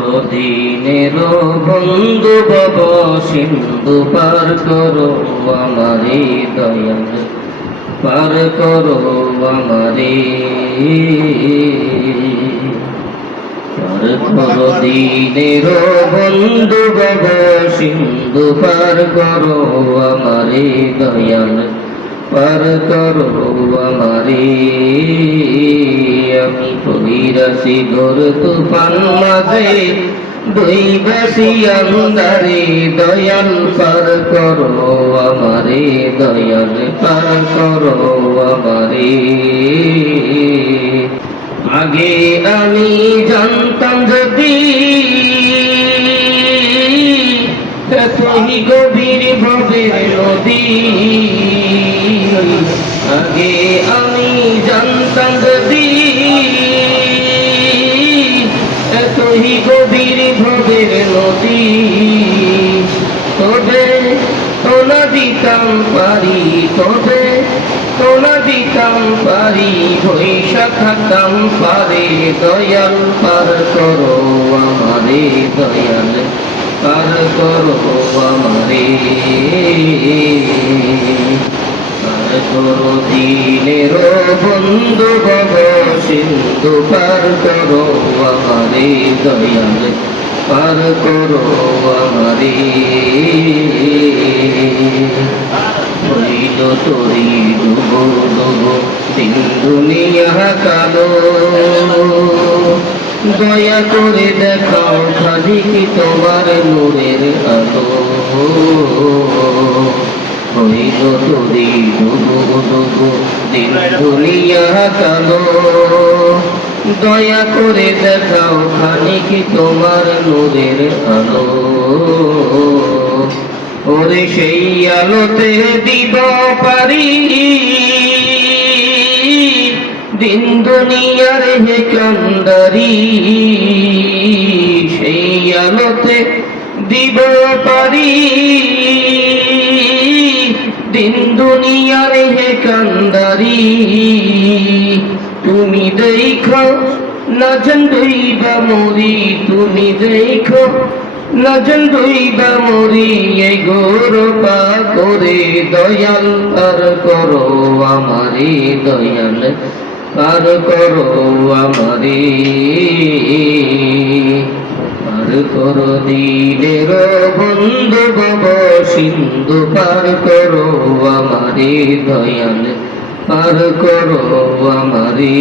করো দিনের বন্ধু বব, সিন্ধু পার করো আমারে দয়াল। পার করো আমারে। পার করো দিনের বন্ধু বব, সিন্ধু পার করো আমারে দয়াল। পার করো আমারে। আমি কবিরাসি ঘোর তুফান মাঝে, দুই বাসি আন্দারে দয়াল পার করো আমারে, দয়াল পার করো আমারে। আগে আমি জানতাম যদি গভীর ভাবে নদী এতই গভীর ভাবের নদী। তবে তোলা দিতাম পারি তবে তোলা দিতাম পারি ভৈষা থাকতাম পারে দয়াল। পার করো আমারে দয়াল, পার করো আমারে। পার করো দিনের বন্ধু ভব সিন্ধু পার করো আমারে দয়াল, পার করো আমারে। হইল তোরি ডুবো ডুবো দিন দুনিয়া কালো। দয়া করে দেখাও খালি কি তোমার নূরের আলো। দিন দুনিয়া কালো দয়া করে দেখাও খালি কি তোমার নূরের আলো ওরে সেই আলোতে দিব পারি দিন দুনিয়ার হে কান্দারি সেই আলোতে দিব পারি। দিন দুনিয়ার হে কান্দারি তুমি দেখো না জন্দইবা মরি, তুমি দেখো নজন দইবা মরি, এই গৌরবা করে দয়াল পার করো আমারে, দয়াল পার করো আমারে। করো দিনের বন্ধু বব সিন্ধু পার করো আমারে দয়াল পার করো আমারে।